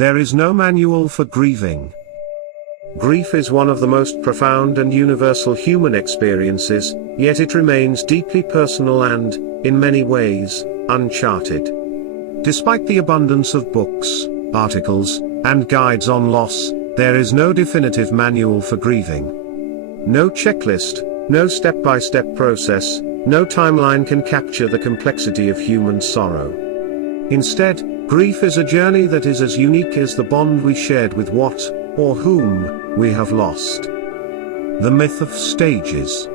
There is no manual for grieving. Grief is one of the most profound and universal human experiences, yet it remains deeply personal and, in many ways, uncharted. Despite the abundance of books, articles, and guides on loss, there is no definitive manual for grieving. No checklist, no step-by-step process, no timeline can capture the complexity of human sorrow. Instead, grief is a journey that is as unique as the bond we shared with what, or whom, we have lost. The myth of stages.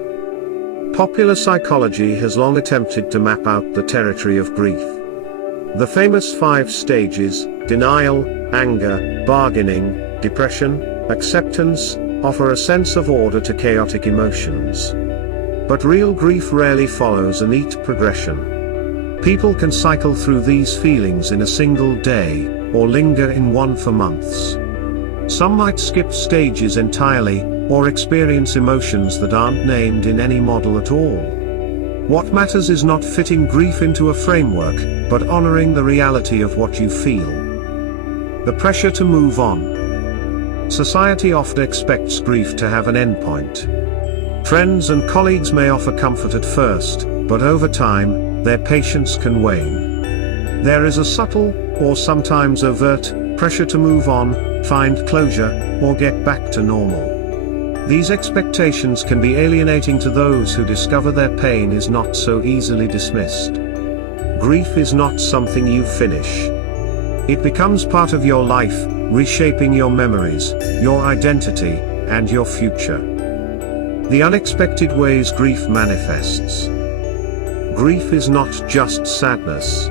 Popular psychology has long attempted to map out the territory of grief. The famous 5 stages, denial, anger, bargaining, depression, acceptance, offer a sense of order to chaotic emotions. But real grief rarely follows a neat progression. People can cycle through these feelings in a single day, or linger in one for months. Some might skip stages entirely, or experience emotions that aren't named in any model at all. What matters is not fitting grief into a framework, but honoring the reality of what you feel. The pressure to move on. Society often expects grief to have an endpoint. Friends and colleagues may offer comfort at first, but over time, their patience can wane. There is a subtle, or sometimes overt, pressure to move on, find closure, or get back to normal. These expectations can be alienating to those who discover their pain is not so easily dismissed. Grief is not something you finish. It becomes part of your life, reshaping your memories, your identity, and your future. The unexpected ways grief manifests. Grief is not just sadness.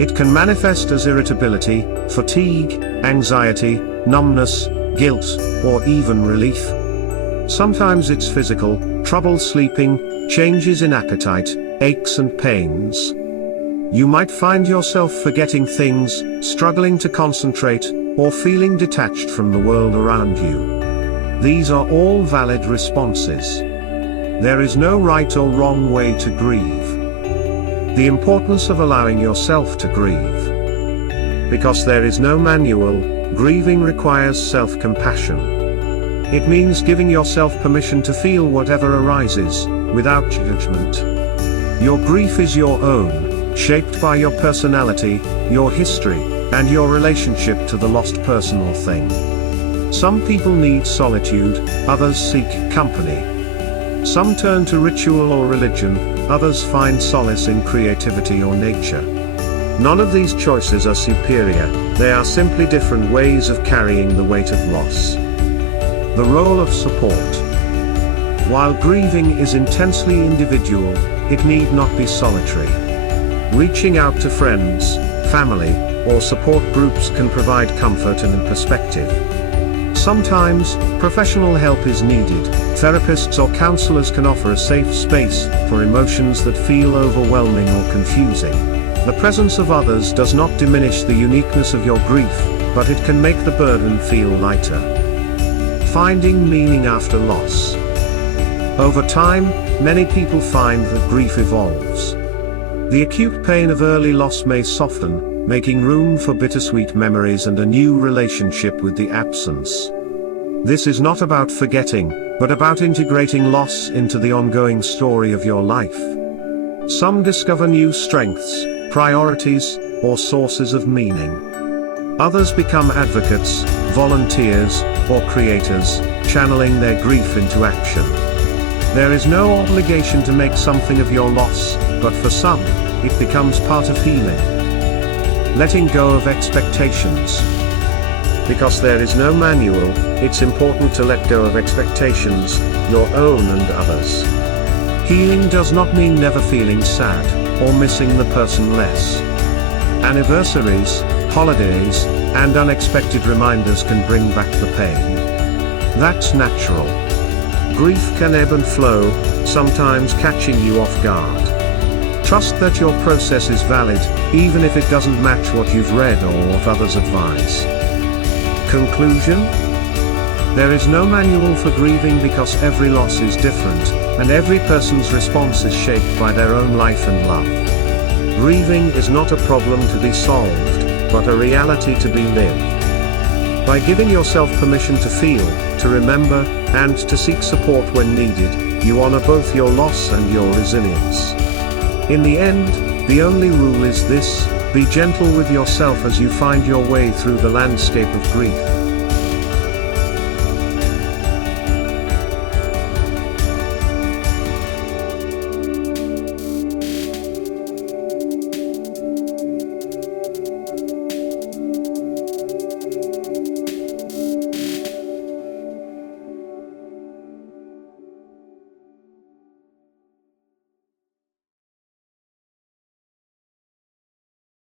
It can manifest as irritability, fatigue, anxiety, numbness, guilt, or even relief. Sometimes it's physical, trouble sleeping, changes in appetite, aches and pains. You might find yourself forgetting things, struggling to concentrate, or feeling detached from the world around you. These are all valid responses. There is no right or wrong way to grieve. The importance of allowing yourself to grieve. Because there is no manual, grieving requires self-compassion. It means giving yourself permission to feel whatever arises, without judgment. Your grief is your own, shaped by your personality, your history, and your relationship to the lost personal thing. Some people need solitude, others seek company. Some turn to ritual or religion, others find solace in creativity or nature. None of these choices are superior, they are simply different ways of carrying the weight of loss. The role of support. While grieving is intensely individual, it need not be solitary. Reaching out to friends, family, or support groups can provide comfort and perspective. Sometimes, professional help is needed. Therapists or counselors can offer a safe space for emotions that feel overwhelming or confusing. The presence of others does not diminish the uniqueness of your grief, but it can make the burden feel lighter. Finding meaning after loss. Over time, many people find that grief evolves. The acute pain of early loss may soften, making room for bittersweet memories and a new relationship with the absence. This is not about forgetting, but about integrating loss into the ongoing story of your life. Some discover new strengths, priorities, or sources of meaning. Others become advocates, volunteers, or creators, channeling their grief into action. There is no obligation to make something of your loss, but for some, it becomes part of healing. Letting go of expectations. Because there is no manual, it's important to let go of expectations, your own and others. Healing does not mean never feeling sad, or missing the person less. Anniversaries, holidays, and unexpected reminders can bring back the pain. That's natural. Grief can ebb and flow, sometimes catching you off guard. Trust that your process is valid, even if it doesn't match what you've read or what others advise. Conclusion? There is no manual for grieving because every loss is different, and every person's response is shaped by their own life and love. Grieving is not a problem to be solved, but a reality to be lived. By giving yourself permission to feel, to remember, and to seek support when needed, you honor both your loss and your resilience. In the end, the only rule is this: be gentle with yourself as you find your way through the landscape of grief.